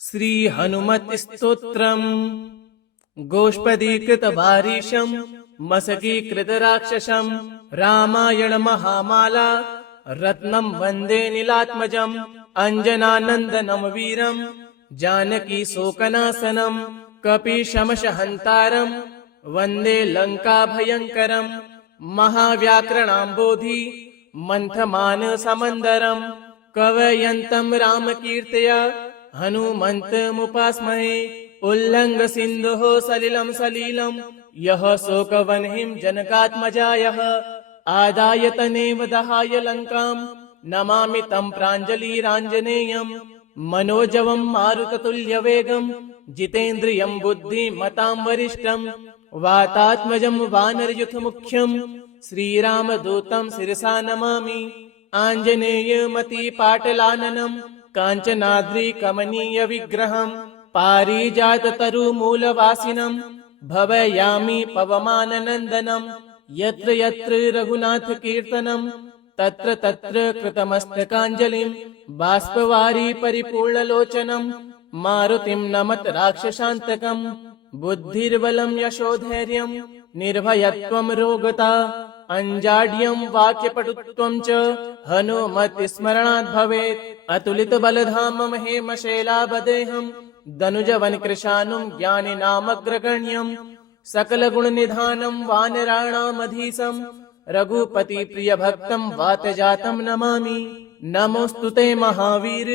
श्री हनुमत स्तोत्रम गोष्पदीकृत वारीशम मसकीकृत राक्षसम रामायण महामाला रत्नम वंदे नीलात्मजम अंजनानंदनम वीरम जानकी शोकनाशनम कपीशमशहंतारम वंदे लंका भयंकरम महाव्याकरणाम्बोधि मंथमान समंदरम कवयंतम राम कीर्तया हनुमन्तमुपास्महे उल्लंघ सिंधुः सलिलम सलीलम यह शोकवह्निं जनकात्मजायः आदाय तनेव दहाय लंकां नमामि तं प्राञ्जलिराञ्जनेयम् मनोजवं मारुततुल्यवेगं जितेन्द्रियं बुद्धिमतां वरिष्ठं वातात्मजं वानरयूथमुख्यं श्रीरामदूतं शिरसा नमामि आञ्जनेयमतिपाटलाननं काञ्चनाद्रि कमनीय विग्रहं पारिजाततरुमूलवासिनं भवयामि पवमाननन्दनं यत्र यत्र रघुनाथ कीर्तनं तत्र तत्र कृतमस्तकाञ्जलिं बाष्पवारी परिपूर्णलोचनं मारुतिं नमत राक्षसान्तकं बुद्धिर्बलं यशोधैर्यं निर्भयत्वं रोगता अंजाड्यं वाक्यपटुत्वं च हनुमति स्मरणात् भवेत् अतुलित बलधामं हेमशैलाभदेहं दनुजवन कृशानुं ज्ञानिनामग्रगण्यं सकलगुणनिधानं वानराणामधीशं रघुपति प्रिय भक्तं वातजातं नमामि नमोस्तु ते महावीर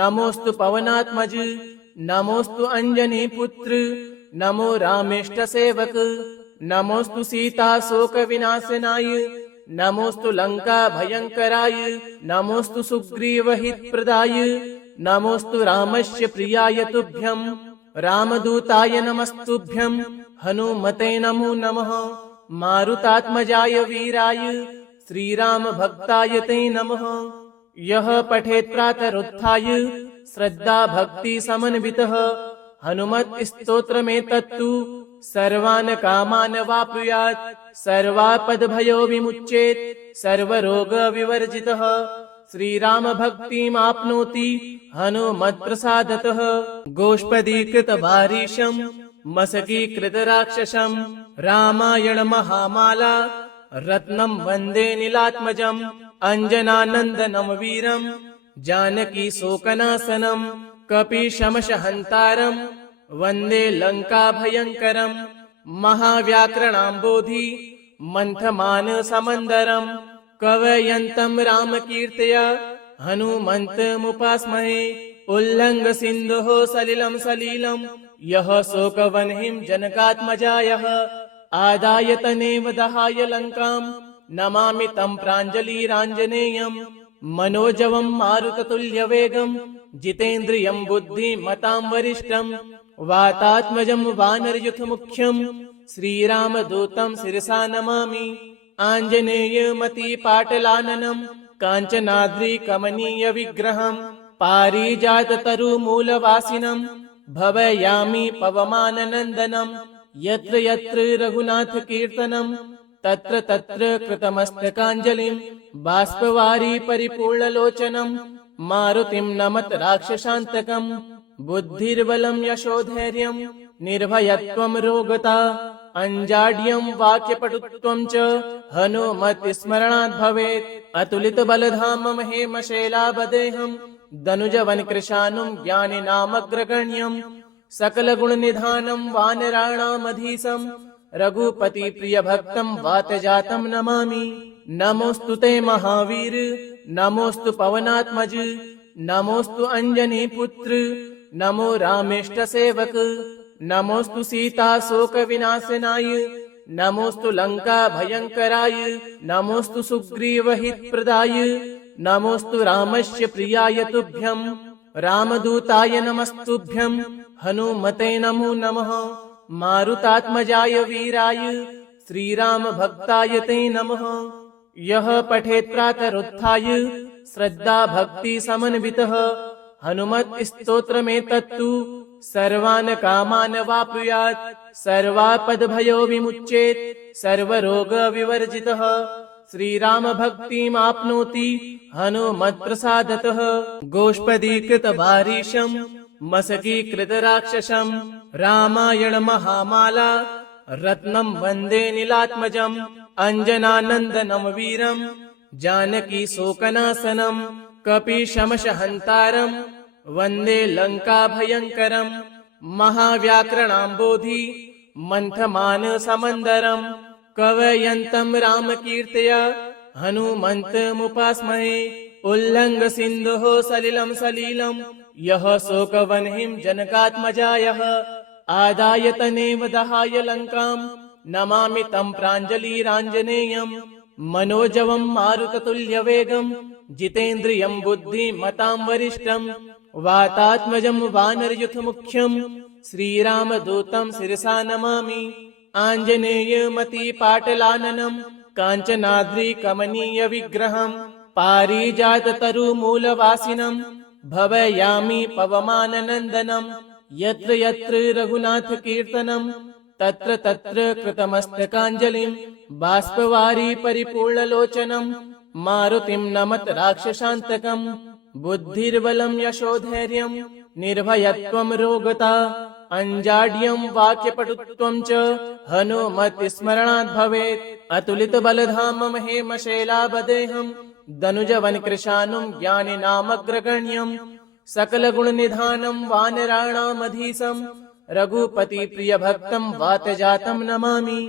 नमोस्तु पवनात्मज नमोस्तु अंजनी पुत्र नमो रामेष्ट सेवक नमोस्तु सीता शोक विनाशनाय नमोस्तु लंका भयंकराय नमोस्तु सुग्रीव हित प्रदाय नमोस्तु रामस्य प्रियाय तुभ्यं रामदूताय नमस्तुभ्यं हनुमते नमो नमः मारुतात्मजाय वीराय श्रीराम भक्ताय ते नमः यः पठेत् प्रातरुत्थाय श्रद्धा भक्ति समन्वितः हनुमत् स्तोत्रमेतत्तु सर्वान् कामान् वाप्नुयात् सर्वापद भयो विमुच्येत् सर्वरोग विवर्जितः श्रीराम भक्तिमाप्नोति हनुमत् प्रसादतः गोष्पदीकृत वारीशं मसकीकृत राक्षसं रामायण महामाला रत्नं वंदे नीलात्मजं अंजनानंदनम वीरं जानकी शोकनाशनं कपीशमशहंतारं वंदे लंका भयंकरं महाव्याकरणाम्बोधि मंथमान समंदरम कवयंतं राम कीर्तया हनुमन्तमुपास्महे उल्लंघ सिंधुः सलिलम सलीलम यः शोकवह्निं जनकात्मजायः आदाय तनेव दहाय लंकां नमामि तं प्राञ्जलिराञ्जनेयम् मनोजवं मारुततुल्यवेगं जितेन्द्रियं बुद्धिमतां वरिष्ठं वातात्मजं वानरयूथमुख्यं श्रीरामदूतं शिरसा नमामि आञ्जनेयमतिपाटलाननं काञ्चनाद्रि कमनीय विग्रहं पारिजाततरुमूलवासिनं भवयामि पवमाननन्दनं यत्र यत्र रघुनाथ कीर्तनं तत्र तत्र कृतमस्तकाञ्जलिं बाष्पवारी परिपूर्णलोचनं मारुतिं नमत राक्षसान्तकं बुद्धिर्बलं यशोधैर्यं निर्भयत्वं रोगता अंजाड्यं वाक्यपटुत्वं च हनुमति स्मरणात् भवेत् अतुलित बलधामं हेमशैलाभदेहं दनुजवन कृशानुं ज्ञानिनामग्रगण्यं सकलगुणनिधानं वानराणामधीशं रघुपति प्रिय भक्तं वातजातं नमामि नमोस्तु ते महावीर नमोस्तु पवनात्मज नमोस्तु अंजनी पुत्र नमो रामेष्ट सेवक नमोस्तु सीता शोक विनाशनाय नमोस्तु लंका भयंकराय नमोस्तु सुग्रीव हित प्रदाय नमोस्तु रामस्य प्रियाय तुभ्यं रामदूताय नमस्तुभ्यं हनुमते नमो नमः मारुतात्मजाय वीराय श्रीराम भक्ताय ते नमः यः पठेत् प्रातरुत्थाय श्रद्धा भक्ति समन्वितः हनुमत् स्तोत्रमेतत्तु सर्वान् कामान् वाप्नुयात् सर्वापद भयो विमुच्येत् सर्वरोग विवर्जितः श्रीराम भक्तिमाप्नोति हनुमत्प्रसादतः गोष्पदीकृत वारीशं मसकीकृतराक्षसम् रामायणमहामाला रत्नं वन्दे नीलात्मजम् अञ्जनानन्दनं वीरम् जानकीशोकनाशनम् कपीशमशहन्तारम् वन्दे लङ्काभयङ्करम् महाव्याकरणाम्बोधि मन्थमानसमन्दरम् कवयन्तं रामकीर्तया हनुमन्तमुपास्महे उल्लङ्घसिन्धोः सलिलं सलीलं यः शोकवह्निं जनकात्मजायः आदाय तनेव दहाय लङ्काम् नमामि तं प्राञ्जलिराञ्जनेयम् मनोजवं मारुततुल्यवेगम् जितेन्द्रियं बुद्धिमतां वरिष्ठम् वातात्मजं वानरयुथमुख्यम् श्रीरामदूतं शिरसा नमामि आञ्जनेयमतिपाटलाननम् काञ्चनाद्रिकमनीयविग्रहम् पारिजाततरुमूलवासिनम् भवयामि पवमाननन्दनम् यत्र यत्र रघुनाथकीर्तनम् तत्र तत्र कृतमस्तकाञ्जलिम् बाष्पवारि परिपूर्णलोचनम् मारुतिं नमत राक्षसान्तकम् बुद्धिर्बलं यशोधैर्यम् निर्भयत्वं रोगता अञ्जाड्यं वाक्यपटुत्वं च हनुमत्स्मरणात् भवेत् अतुलितबलधामं हेमशैलाभदेहम् दनुजवनकृशानुं ज्ञानिनामग्रगण्यम् सकलगुणनिधानं वानराणामधीशम् रघुपतिप्रियभक्तं वातजातं नमामि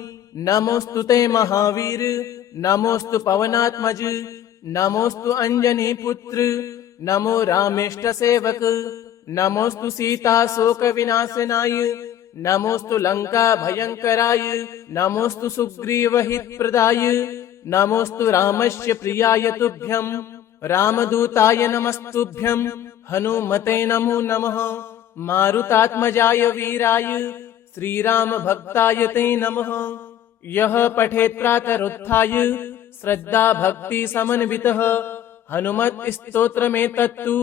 नमोऽस्तु ते महावीर नमोऽस्तु पवनात्मज नमोऽस्तु अञ्जनीपुत्र नमो रामेष्टसेवक नमोऽस्तु सीताशोकविनाशनाय नमोऽस्तु लङ्काभयङ्कराय नमोऽस्तु सुग्रीवहितप्रदाय नमोऽस्तु रामस्य प्रियाय तुभ्यम् रामदूताय नमस्तुभ्यम् हनुमते नमो नमः मारुतात्मजाय वीराय श्रीरामभक्ताय ते नमः यः पठेत् प्रातरुत्थाय श्रद्धा भक्ति समन्वितः हनुमत्स्तोत्रमेतत्तु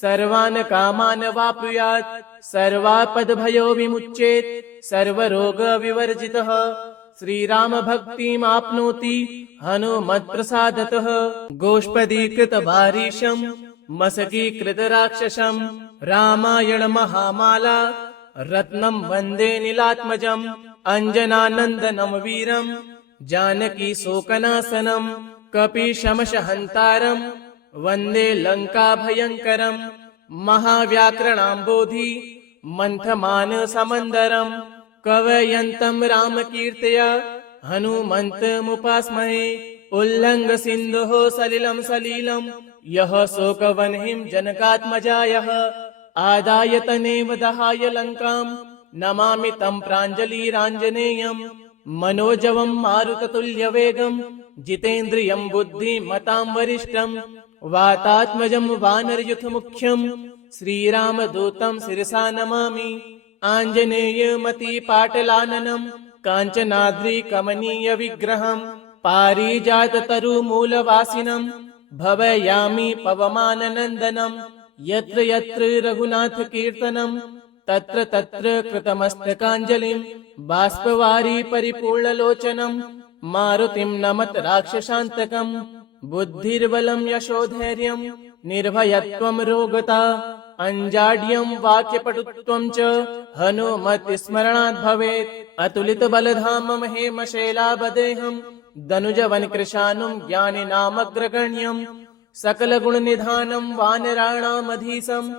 सर्वान् कामान् वाप्नुयात् सर्वापद्भयो विमुच्येत् सर्वरोगविवर्जितः श्रीरामभक्तिमाप्नोति हनुमत्प्रसादतः गोष्पदीकृतवारिशम् मसकीकृतराक्षसम् रामायणमहामाला रत्नं वन्दे नीलात्मजम् अञ्जनानन्दनं वीरम् जानकीशोकनाशनम् कपीशमशहन्तारम् वन्दे लङ्काभयङ्करम् महाव्याकरणाम्बोधि मन्थमानसमन्दरम् कवयन्तं रामकीर्तया हनुमन्तमुपास्महे उल्लङ्घसिन्धोः सलिलं सलीलं यः शोकवह्निं जनकात्मजायः आदाय तनेव दहाय लङ्काम् नमामि तं प्राञ्जलिराञ्जनेयम् मनोजवं मारुततुल्यवेगम् जितेन्द्रियं बुद्धिमतां वरिष्ठम् वातात्मजं वानरयुथमुख्यम् श्रीरामदूतं शिरसा नमामि आञ्जनेयमतिपाटलाननम् काञ्चनाद्रिकमनीयविग्रहम् पारिजाततरुमूलवासिनम् भवयामि पवमाननन्दनम् यत्र यत्र रघुनाथकीर्तनम् तत्र तत्र कृतमस्तकाञ्जलिम् बाष्पवारि परिपूर्णलोचनम् मारुतिं नमत राक्षसान्तकम् बुद्धिर्बलं यशोधैर्यम् निर्भयत्वं रोगता अञ्जाड्यं वाक्यपटुत्वं च हनुमत्स्मरणात् भवेत् अतुलितबलधामं हेमशैलाभदेहम् दनुजवनकृशानुं ज्ञानिनामग्रगण्यम् सकलगुणनिधानं वानराणामधीशम्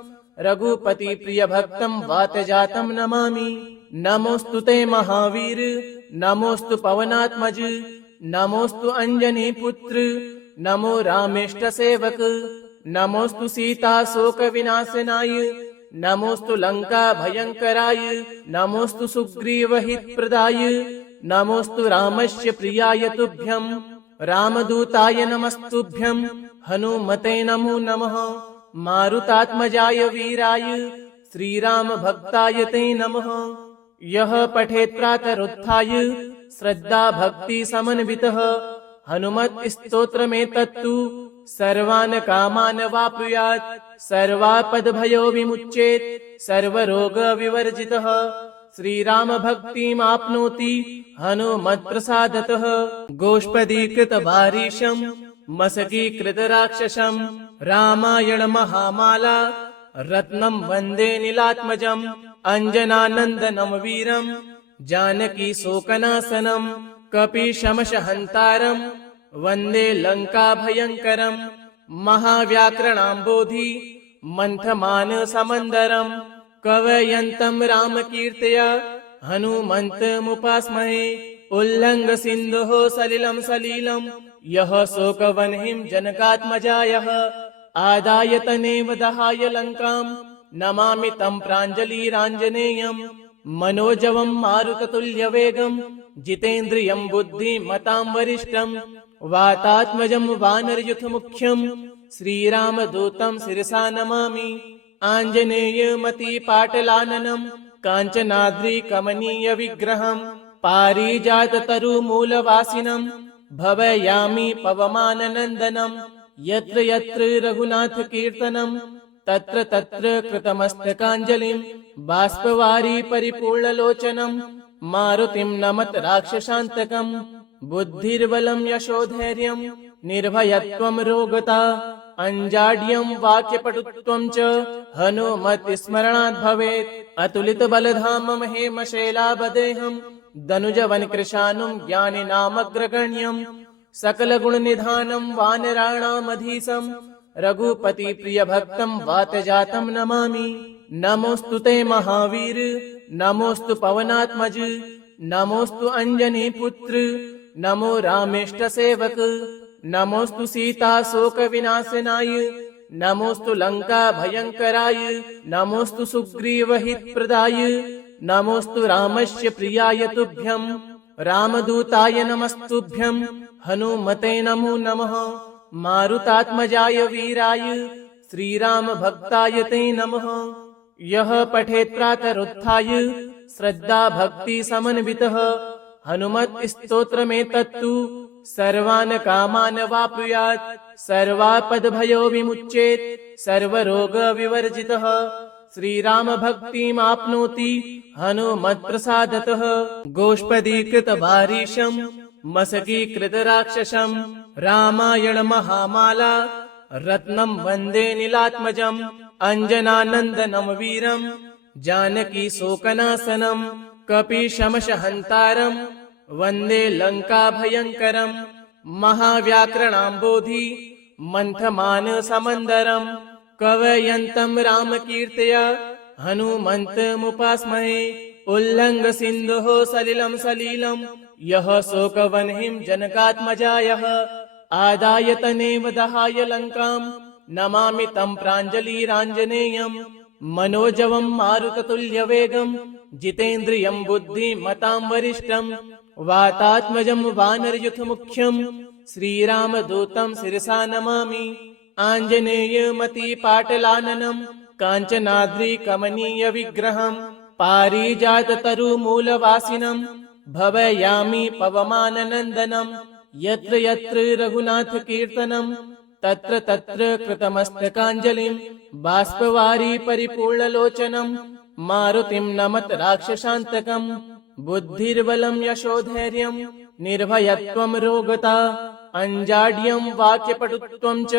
रघुपतिप्रियभक्तं वातजातं नमामि नमोऽस्तु ते महावीर नमोऽस्तु पवनात्मज नमोऽस्तु अञ्जनीपुत्र नमो रामेष्टसेवक नमोऽस्तु सीताशोकविनाशनाय नमोऽस्तु लङ्काभयङ्कराय नमोऽस्तु सुग्रीवहितप्रदाय नमोऽस्तु रामस्य प्रियाय तुभ्यम् रामदूताय नमस्तुभ्यम् हनुमते नमो नमः मारुतात्मजाय वीराय श्रीरामभक्ताय ते नमः यः पठेत् प्रातरुत्थाय श्रद्धा भक्ति समन्वितः हनुमत्स्तोत्रमेतत्तु सर्वान् कामान् वाप्नुयात् सर्वापद्भयो विमुच्येत् सर्वरोगविवर्जितः श्रीरामभक्तिमाप्नोति हनुमत्प्रसादतः गोष्पदीकृतवारिशम् मसकीकृतराक्षसम् रामायणमहामाला रत्नं वन्दे नीलात्मजम् अञ्जनानन्दनं वीरं जानकी शोकनाशनं कपीशमशहन्तारं वन्दे लङ्काभयङ्करं महाव्याकरणाम्बोधि मन्थमानसमन्दरं कवयन्तं रामकीर्तया हनुमन्तमुपास्महे उल्लङ्घसिन्धोः सलिलं सलीलं यः शोकवह्निं जनकात्मजायः आदाय तमेव दहाय लङ्कां नमामि तं प्राञ्जलिराञ्जनेयं मनोजवं मारुततुल्यवेगं जितेन्द्रियं बुद्धिमतां वरिष्ठं वातात्मजं वानरयूथमुख्यं श्रीरामदूतं शिरसा नमामि आञ्जनेयमतिपाटलाननं काञ्चनाद्रिकमनीयविग्रहं पारिजाततरुमूलवासिनं भवयामि पवमाननन्दनं यत्र यत्र रघुनाथकीर्तनं तत्र तत्र कृतमस्तकाञ्जलिं बाष्पवारि परिपूर्णलोचनं मारुतिं नमत राक्षसान्तकं बुद्धिर्बलं यशोधैर्यं निर्भयत्वं रोगता अञ्जाड्यं वाक्यपटुत्वं च हनुमत्स्मरणात् भवेत् अतुलितबलधामं हेमशैलाभदेहं दनुजवनकृशानुं ज्ञानिनामग्रगण्यं सकलगुणनिधानं वानराणामधीशं रघुपतिप्रियभक्तं वातजातं नमामि नमोऽस्तु ते महावीर नमोऽस्तु पवनात्मज नमोऽस्तु अञ्जनीपुत्र नमो रामेष्टसेवक नमोऽस्तु सीताशोकविनाशनाय नमोऽस्तु लङ्काभयङ्कराय नमोऽस्तु सुग्रीवहितप्रदाय नमोऽस्तु रामस्य प्रियाय तुभ्यं रामदूताय नमस्तुभ्यं हनुमते नमो नमः मारुतात्मजाय वीराय श्रीरामभक्ताय ते नमः यः पठेत् प्रातरुत्थाय श्रद्धा भक्ति समन्वितः हनुमत्स्तोत्रमेतत्तु सर्वान् कामान् वाप्नुयात् सर्वापद्भयो विमुच्येत् सर्वरोगविवर्जितः श्रीरामभक्तिमाप्नोति हनुमत्प्रसादतः गोष्पदीकृतवारिशं मशकीकृतराक्षसं रामायणमहामाला रत्नं वन्दे नीलात्मजम् अञ्जनानन्दनं वीरं जानकी शोकनाशनं कपीशमशहन्तारं वन्दे लङ्काभयङ्करं महाव्याकरणाम्बोधि मन्थमानसमन्दरं कवयन्तं रामकीर्तया हनुमन्तमुपास्महे उल्लङ्घसिन्धोः सलिलं सलीलं यः शोकवह्निं जनकात्मजायः आदाय तमेव दहाय लङ्कां नमामि तं प्राञ्जलिराञ्जनेयं मनोजवं मारुततुल्यवेगं जितेन्द्रियं बुद्धिमतां वरिष्ठं वातात्मजं वानरयूथमुख्यं श्रीरामदूतं शिरसा नमामि आञ्जनेयमतिपाटलाननं काञ्चनाद्रिकमनीयविग्रहं पारिजाततरुमूलवासिनं भवयामि पवमाननन्दनं यत्र यत्र रघुनाथकीर्तनं तत्र तत्र कृतमस्तकाञ्जलिं बाष्पवारि परिपूर्णलोचनं मारुतिं नमत राक्षसान्तकं बुद्धिर्बलं यशोधैर्यं निर्भयत्वं रोगता अञ्जाड्यं वाक्यपटुत्वं च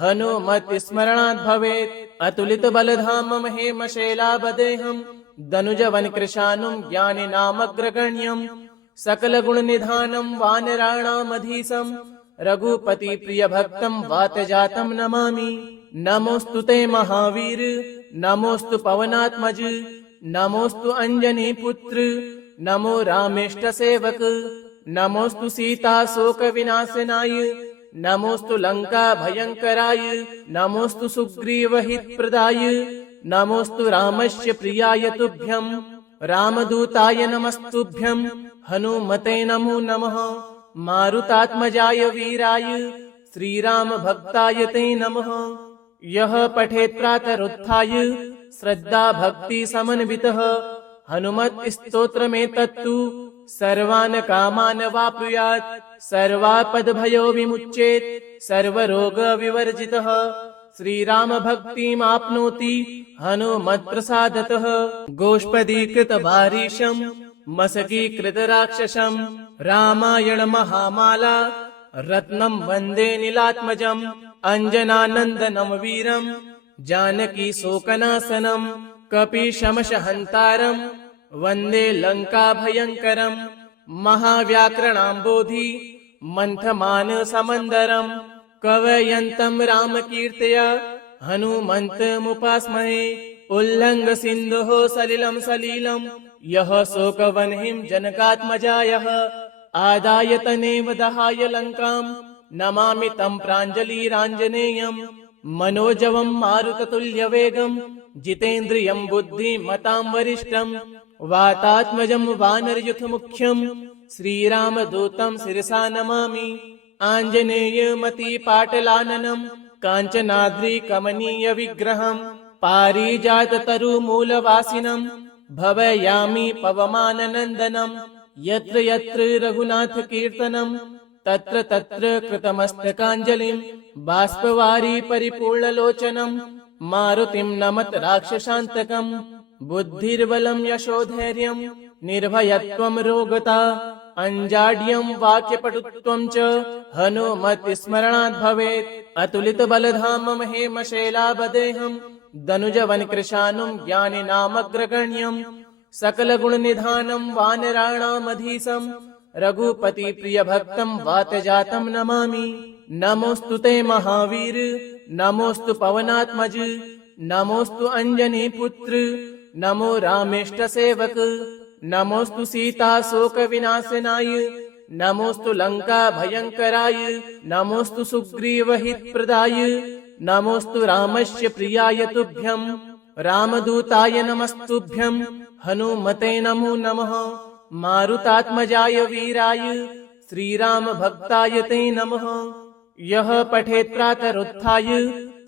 हनुमत्स्मरणात् भवेत् अतुलितबलधामं हेमशैलाभदेहं दनुजवनकृशानुं ज्ञानिनामग्रगण्यं सकलगुणनिधानं वानराणामधीशं रघुपतिप्रियभक्तं वातजातं नमामि नमोऽस्तु ते महावीर नमोऽस्तु पवनात्मज नमोऽस्तु अञ्जनीपुत्र नमो रामेष्टसेवक नमोऽस्तु सीताशोकविनाशनाय नमोऽस्तु लङ्काभयङ्कराय नमोऽस्तु सुग्रीवहितप्रदाय नमोऽस्तु रामस्य प्रियाय तुभ्यं रामदूताय नमस्तुभ्यं हनुमते नमो नमः मारुतात्मजाय वीराय श्रीरामभक्ताय ते नमः यः पठेत् प्रातरुत्थाय श्रद्धा भक्ति समन्वितः हनुमत्स्तोत्रमेतत्तु सर्वान् कामान् वाप्नुयात् सर्वापद्भयो विमुच्येत् सर्वरोगविवर्जितः श्रीरामभक्तिमाप्नोति हनुमत्प्रसादतः गोष्पदीकृतवारिशं मशकीकृतराक्षसं रामायणमहामाला रत्नं वन्दे नीलात्मजम् अञ्जनानन्दनं वीरं जानकी शोकनाशनं कपीशमशहन्तारं वन्दे लङ्काभयङ्करं महाव्याकरणाम्बोधि मन्थमानसमन्दरं कवयन्तं रामकीर्तया हनुमन्तमुपास्महे उल्लङ्घसिन्धोः सलिलं सलीलं यः शोकवह्निं जनकात्मजायः आदाय तनेव दहाय लङ्कां नमामि तं प्राञ्जलिराञ्जनेयम् मनोजवं मारुततुल्यवेगं जितेन्द्रियं बुद्धिमतां वरिष्ठं वातात्मजं वानरयुथमुख्यं श्रीरामदूतं शिरसा नमामि आञ्जनेयमतिपाटलाननं काञ्चनाद्रिकमनीयविग्रहं पारिजाततरुमूलवासिनं भवयामि पवमाननन्दनं यत्र यत्र रघुनाथकीर्तनं तत्र तत्र कृतमस्तकाञ्जलिं बाष्पवारी परिपूर्णलोचनं मारुतिं नमत राक्षसान्तकं बुद्धिर्बलं यशोधैर्यं निर्भयत्वं रोगता अञ्जाड्यं वाक्यपटुत्वं च हनुमत्स्मरणात् भवेत् अतुलितबलधामं हेमशैलाभदेहं दनुजवनकृशानुं ज्ञानिनामग्रगण्यं सकलगुणनिधानं वानराणामधीशं रघुपति प्रिय भक्तं वातजातं नमामि नमोस्तु ते महावीर नमोस्तु पवनात्मज नमोस्तु अंजनी पुत्र नमो रामेष्ट सेवक नमोस्तु सीता शोक विनाशनाय नमोस्तु लंका भयंकराय नमोस्तु सुग्रीव हित प्रदाय नमोस्तु रामस्य प्रियाय तुभ्यं रामदूताय नमस्तुभ्यं हनुमते नमो नमः मारुतात्मजाय वीराय श्रीराम भक्ताय ते नमः यः पठेत् प्रातरुत्थाय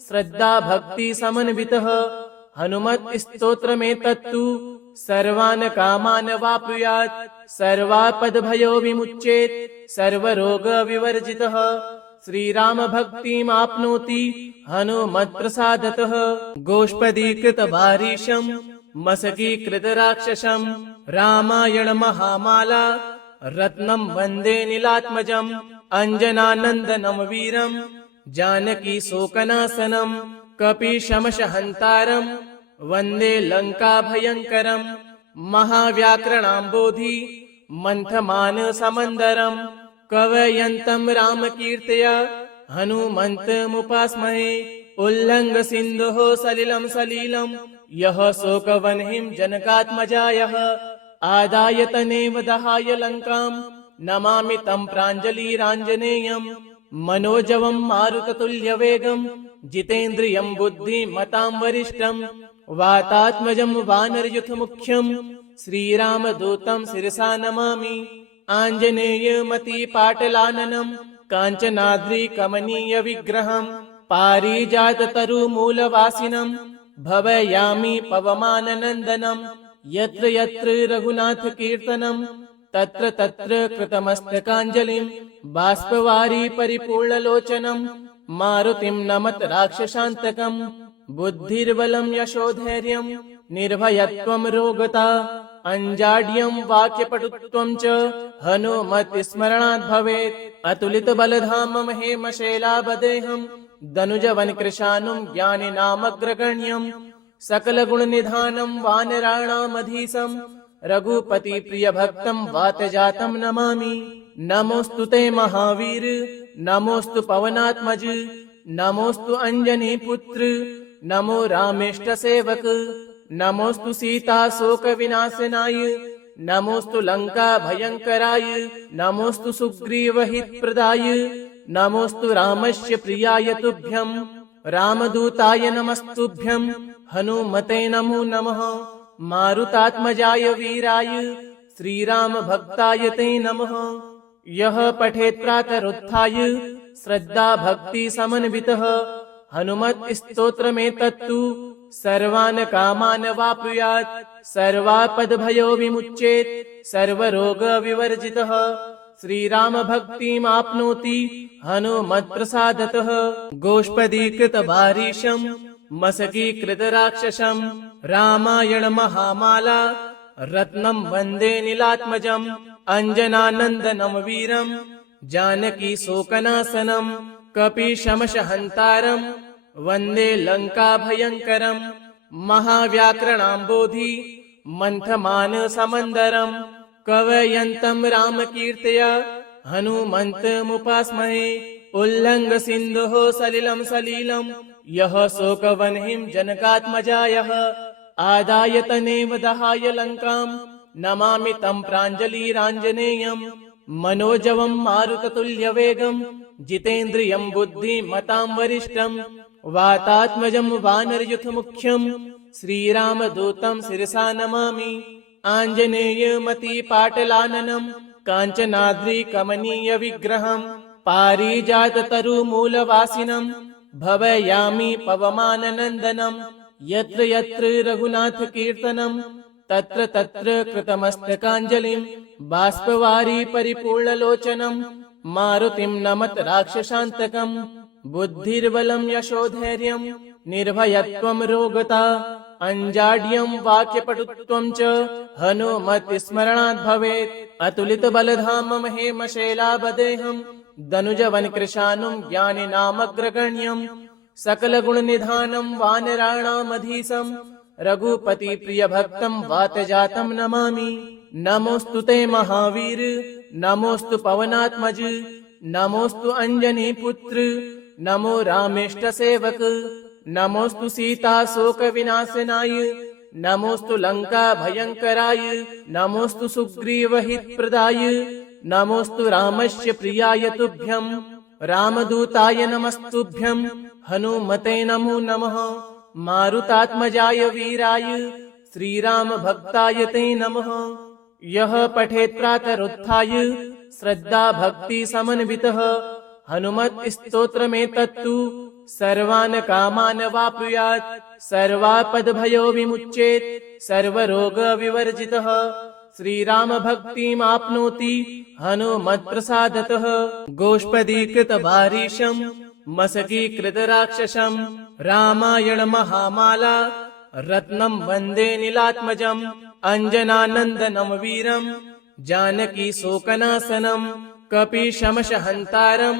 श्रद्धा भक्ति समन्वितः हनुमत् स्तोत्रमेतत्तु सर्वान् कामान् वाप्नुयात् सर्वापद्भयो विमुच्येत् सर्वरोग विवर्जितः श्रीराम भक्तिमाप्नोति हनुमत्प्रसादतः गोष्पदीकृत वारीशं मशकीकृत राक्षसं रामायण महामाला रत्नं वन्दे नीलात्मजम् अंजनानन्दनं वीरं जानकी शोकनाशनं कपीशमशहन्तारं वन्दे लङ्काभयङ्करं महाव्याकरणाम्बोधि मन्थमानसमन्दरं कवयन्तं रामकीर्तया हनुमन्तमुपास्महे उल्लङ्घसिन्धोः सलिलं सलीलं यः शोकवह्निं जनकात्मजायः आदाय तनेव दहाय लङ्कां नमामि तं प्राञ्जलिराञ्जनेयं मनोजवं मारुततुल्यवेगं जितेन्द्रियं बुद्धिमतां वरिष्ठं वातात्मजं वानरयुथमुख्यं श्रीरामदूतं शिरसा नमामि आञ्जनेयमतिपाटलाननं काञ्चनाद्रिकमनीयविग्रहं पारिजाततरुमूलवासिनं भवयामि पवमाननन्दनं यत्र यत्र रघुनाथकीर्तनं तत्र तत्र कृतमस्तकाञ्जलिं बाष्पवारी परिपूर्णलोचनं मारुतिं नमत राक्षसान्तकं बुद्धिर्बलं यशोधैर्यं निर्भयत्वं रोगता अञ्जाड्यं वाक्यपटुत्वं च हनुमत्स्मरणात् भवेत् अतुलितबलधामं हेमशैलाभदेहं दनुजवनकृशानुं ज्ञानिनामग्रगण्यं सकलगुणनिधानं वानराणामधीशं रघुपति प्रिय भक्तं वातजातं नमामि नमोस्तु ते महावीर नमोस्तु पवनात्मज नमोस्तु अंजनी पुत्र नमो रामेष्ट सेवक नमोस्तु सीता शोक विनाशनाय नमोस्तु लंका भयंकराय नमोस्तु सुग्रीव हित प्रदाय नमोस्तु रामस्य प्रियाय तुभ्यं रामदूताय नमस्तुभ्यं हनुमते नमो नमः मारुतात्मजाय वीराय श्रीराम भक्ताय ते नमः यः पठेत् प्रातरुत्थाय श्रद्धा भक्ति समन्वितः हनुमत् स्तोत्रमेतत्तु सर्वान् कामान् वाप्नुयात् सर्वापद्भयो विमुच्येत् सर्वरोग विवर्जितः श्रीराम भक्तिमाप्नोति हनुमत्प्रसादतः गोष्पदीकृत वारीशं मशकीकृत राक्षसं रामायण महामाला रत्नं वन्दे नीलात्मजम् अंजनानन्दनं वीरं जानकी शोकनाशनं कपीशमशहन्तारं वन्दे लङ्काभयङ्करम् महाव्याकरणाम्बोधि मन्थमान समन्दरम् कवयन्तं रामकीर्तय हनुमन्तमुपास्महे उल्लङ्घ सिन्धोः सलिलं सलीलं यः शोकवह्निं जनकात्मजायः आदाय तनेव दहाय लङ्काम् नमामि तं प्राञ्जलिराञ्जनेयम् मनोजवं मारुततुल्यवेगम् जितेन्द्रियं बुद्धिमतां वरिष्ठम् वातात्मजं वानरयुथमुख्यम् श्रीरामदूतं शिरसा नमामि आञ्जनेयमतिपाटलाननं काञ्चनाद्रिकमनीयविग्रहम् पारिजाततरुमूलवासिनं भवयामि पवमाननन्दनं यत्र यत्र रघुनाथकीर्तनं तत्र तत्र कृतमस्तकाञ्जलिं बाष्पवारि परिपूर्णलोचनं मारुतिं नमत राक्षसान्तकम् बुद्धिर्बलं यशोधैर्यं निर्भयत्वं रोगता अञ्जाड्यं वाक्यपटुत्वं च हनुमत्स्मरणात् भवेत् अतुलितबलधामं हेमशैलाभदेहं दनुजवनकृशानुं ज्ञानिनामग्रगण्यं सकलगुणनिधानं वानराणामधीशं रघुपतिप्रियभक्तं वातजातं नमामि नमोऽस्तु ते महावीर नमोऽस्तु पवनात्मज नमोऽस्तु अंजनीपुत्र नमो रामेष्टसेवक नमोऽस्तु सीताशोकविनाशनाय नमोऽस्तु लङ्काभयङ्कराय नमोऽस्तु सुग्रीवहितप्रदाय नमोऽस्तु रामस्य प्रियाय तुभ्यं रामदूताय नमस्तुभ्यं हनुमते नमो नमः मारुतात्मजाय वीराय श्रीराम भक्ताय ते नमः यः पठेत् प्रातरुत्थाय श्रद्धा भक्ति समन्वितः हनुमत् स्तोत्रमेतत्तु सर्वान् कामान् वाप्नुयात् सर्वापद्भयो विमुच्येत् सर्वरोग विवर्जितः श्रीराम भक्तिमाप्नोति हनुमत्प्रसादतः गोष्पदीकृत वारीशं मशकीकृत राक्षसं रामायण महामाला रत्नं वन्दे नीलात्मजम् अंजनानन्दनं वीरं जानकी शोकनाशनं कपीशमशहन्तारं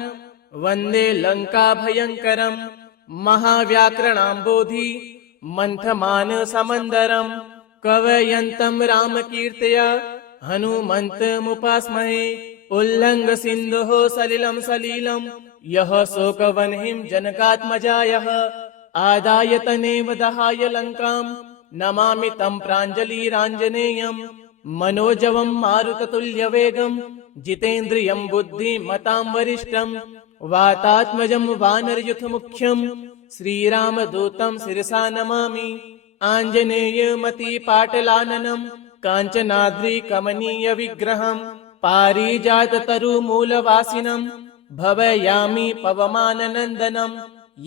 वन्दे लङ्काभयङ्करं महाव्याकरणाम्बोधि मन्थमान समन्दरं कवयन्तं रामकीर्तय हनुमन्तमुपास्महे उल्लङ्घ सिन्धोः सलिलं सलीलं यः शोकवह्निं जनकात्मजायः आदाय तनेव दहाय लङ्काम् नमामि तं प्राञ्जलिराञ्जनेयम् मनोजवं मारुततुल्यवेगम् जितेन्द्रियं बुद्धिमतां वरिष्ठम् वातात्मजं वानरयुथमुख्यम् श्रीरामदूतं शिरसा नमामि आञ्जनेयमतिपाटलाननं काञ्चनाद्रिकमनीयविग्रहम् पारिजाततरुमूलवासिनं भवयामि पवमाननन्दनं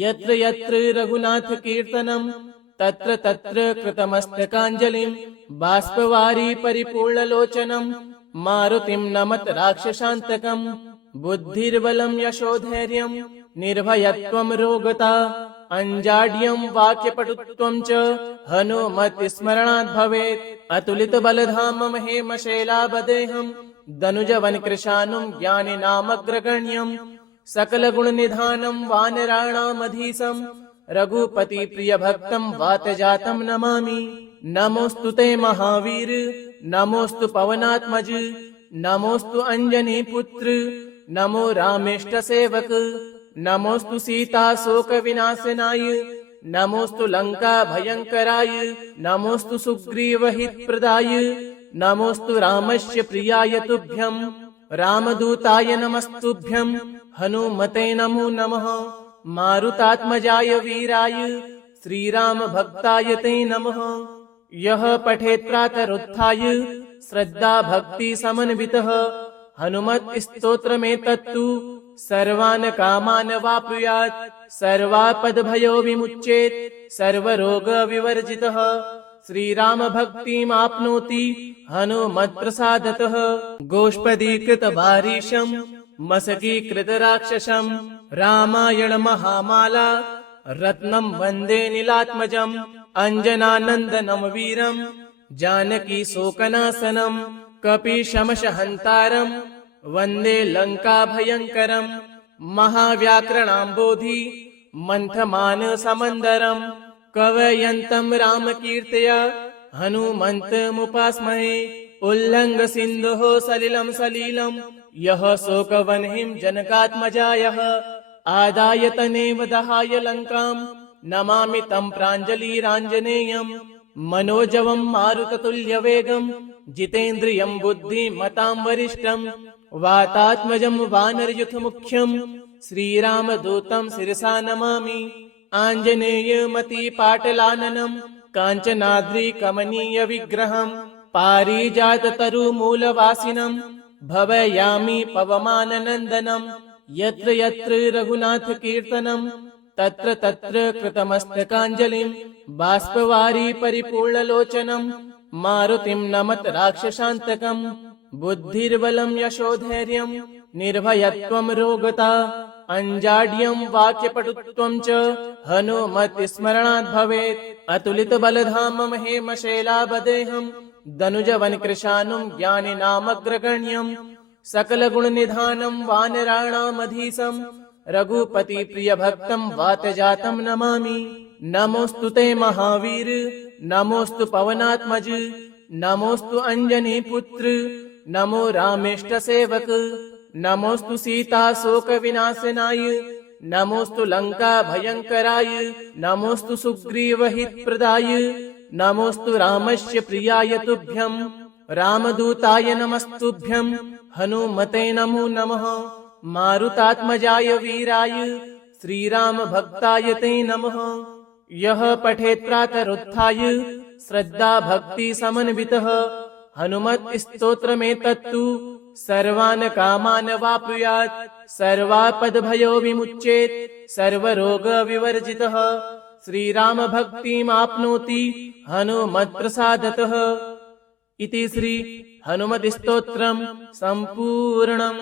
यत्र यत्र रघुनाथकीर्तनं तत्र तत्र कृतमस्तकाञ्जलिं बाष्पवारि परिपूर्णलोचनं मारुतिं नमत राक्षसान्तकम् बुद्धिर्बलं यशोधैर्यं निर्भयत्वं रोगता अञ्जाड्यं वाक्यपटुत्वं च हनुमत्स्मरणात् भवेत् अतुलितबलधामं हेमशैलाभदेहं दनुजवनकृशानुं ज्ञानिनामग्रगण्यं सकलगुणनिधानं वानराणामधीशं रघुपतिप्रियभक्तं वातजातं नमामि नमोऽस्तु ते महावीर नमोऽस्तु पवनात्मज नमोऽस्तु अंजनीपुत्र नमो रामेष्टसेवक नमोऽस्तु सीताशोकविनाशनाय नमोऽस्तु लङ्काभयङ्कराय नमोऽस्तु सुग्रीवहितप्रदाय नमोऽस्तु रामस्य प्रियाय तुभ्यं रामदूताय नमस्तुभ्यं हनुमते नमो नमः मारुतात्मजाय वीराय श्रीराम भक्ताय ते नमः यः पठेत् प्रातरुत्थाय श्रद्धा भक्ति समन्वितः हनुमत् स्तोत्रमेतत्तु सर्वान् कामान् वाप्नुयात् सर्वापद्भयो विमुच्येत् सर्वरोग विवर्जितः श्रीराम भक्तिमाप्नोति हनुमत्प्रसादतः गोष्पदीकृत वारीशं मशकीकृत राक्षसं रामायण महामाला रत्नं वन्दे नीलात्मजम् अंजनानन्दनं वीरं जानकी शोकनाशनं कपीशमशहन्तारं वन्दे लङ्काभयङ्करं महाव्याकरणाम्बोधि मन्थमान समन्दरम् कवयन्तं रामकीर्तया हनुमन्तमुपास्महे उल्लङ्घ सिन्धोः सलिलं सलीलं यः शोकवह्निं जनकात्मजायः आदाय तनेव दहाय लङ्काम् नमामि तं प्राञ्जलिराञ्जनेयम् मनोजवं मारुततुल्यवेगम् जितेन्द्रियं बुद्धिमतां वरिष्ठम् वातात्मजं वानरयुथमुख्यम् श्रीरामदूतं शिरसा नमामि आञ्जनेयमतिपाटलाननं काञ्चनाद्रिकमनीयविग्रहम् पारिजाततरुमूलवासिनं भवयामि पवमाननन्दनं यत्र यत्र रघुनाथकीर्तनं तत्र तत्र कृतमस्तकाञ्जलिं बाष्पवारी परिपूर्णलोचनं मारुतिं नमत राक्षसान्तकं बुद्धिर्बलं यशोधैर्यं निर्भयत्वं रोगता अञ्जाड्यं वाक्यपटुत्वं च हनुमत्स्मरणात् भवेत् अतुलितबलधामं हेमशैलाभदेहं दनुजवनकृशानुं ज्ञानिनामग्रगण्यं सकलगुणनिधानं वानराणामधीशं रघुपतिप्रियभक्तं वातजातं नमामि नमोऽस्तु ते महावीर नमोऽस्तु पवनात्मज नमोऽस्तु अञ्जनीपुत्र नमो रामेष्टसेवक नमोऽस्तु सीताशोकविनाशनाय नमोऽस्तु लङ्काभयङ्कराय नमोऽस्तु सुग्रीवहितप्रदाय नमोऽस्तु रामस्य प्रियाय तुभ्यं रामदूताय नमस्तुभ्यं हनुमते नमो नमः मारुतात्मजाय वीराय श्रीरामभक्ताय ते नमः यः पठेत् प्रातरुत्थाय श्रद्धा भक्ति समन्वितः हनुमत्स्तोत्रमेतत्तु सर्वान् कामान् वाप्नुयात् सर्वापद्भयो विमुच्येत् सर्वरोगविवर्जितः श्रीरामभक्तिमाप्नोति हनुमत्प्रसादतः इति श्री हनुमत्स्तोत्रम् सम्पूर्णम्।